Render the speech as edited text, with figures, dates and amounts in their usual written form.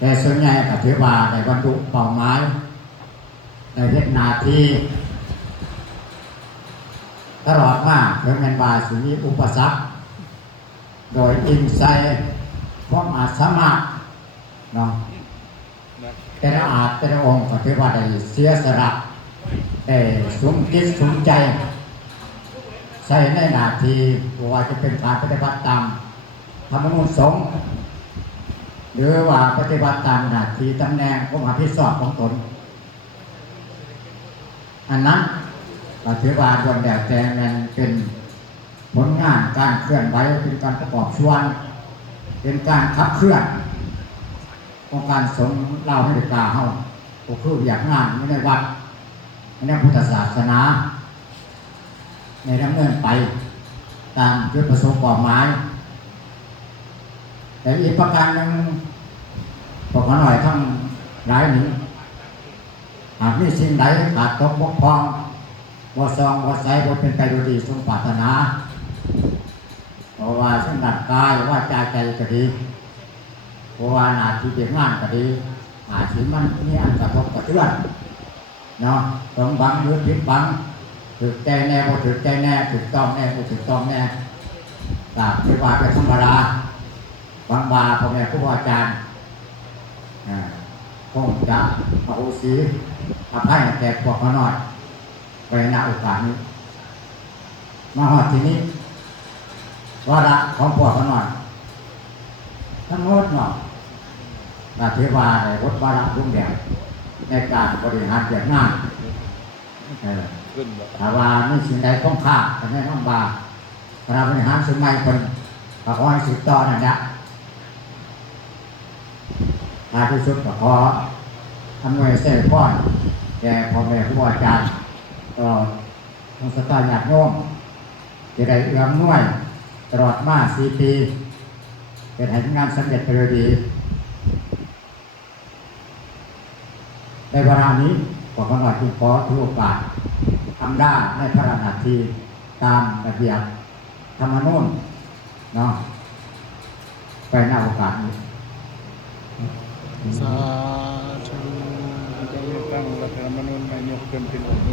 แต่ส่วนใหญ่ก็ถือว่าในบรรลุเป้าหมายในเฮ็ดหน้าที่ตลอดมาถึงแม้ว่าสิมีอุปสรรคโดยอิงใส่ความอาจสามารถเนาะแต่ละอาจแต่ละองค์ก็ถือว่าได้เสียสละได้สมจิตสมใจใส่ในหน้าที่ว่าจะเป็นการปฏิบัติตามธรรมนูญสงฆ์หรือว่าปฏิบัติตามหน้าที่ตำแหน่งความรับผิดชอบของตนอันนั้นก็ถือว่าดวงแดดแดงนั้นเป็นผลงานการเคลื่อนไหวเป็นการประกอบส่วนเป็นการขับเคลื่อนองค์การสงฆ์เราไม่ได้กล่าวเฮาก็คืออยากงานไม่ได้วัดไม่ได้พุทธศาสนาในดำเนินไปตามจุดประสงค์เป้าหมายแต่อีกประการหนึ่งบอกมาหน่อยทั้งหลายนี้หากมีสิ่งใดขาดตกบกพร่องบ่ซองบ่ใสบ่เป็นไปโดยดีสมปรารถนาเพราะว่าสังกัดกายว่าใจก็ดีเพราะว่าหน้าที่เก็บงานก็ดีอาชีพมันมีอันกระทบกระเทือนเนาะต้องบังหรือผิดบังถูกใจแน่บ่ถูกใจแน่ถูกต้องแน่บ่ถูกต้องแน่ตามที่ว่าเป็นธรรมดาบางบาพ่อแม่ครูอาจารย์คงจะอโหสิอภัยแก่พวกเขาหน่อยไปณโอกาสนี้มาฮอดที่นี้วาระของพวกเขาหน่อยทั้งหมดเนาะก็ถือว่าได้ลดวาระรุ่งแรงในการบริหารจัดงานถ้าว่ามีสิ่งใดคงค่าแต่ไม่ต้องบาการบริหารสมัยคนก็ขอให้สืบต่อนั่นแหละท้ายที่สุดก็ขออำนวยเสด็จพ่อแก่พ่อแม่ครูอาจารย์ทั้งสตาญาติโยมจะได้เอื้อมหน่วยตลอดมา4 ปีเป็นให้งานสำเร็จไปโดยดีในเวลานี้ขอหน่อยที่ขอถือโอกาสทำได้ในพระราชหน้าที่ตามระเบียบธรรมนูญเนาะไปในโอกาสนี้สาธุจะเลือกตั้งรัฐธรรมนูญนายกเป็นองค์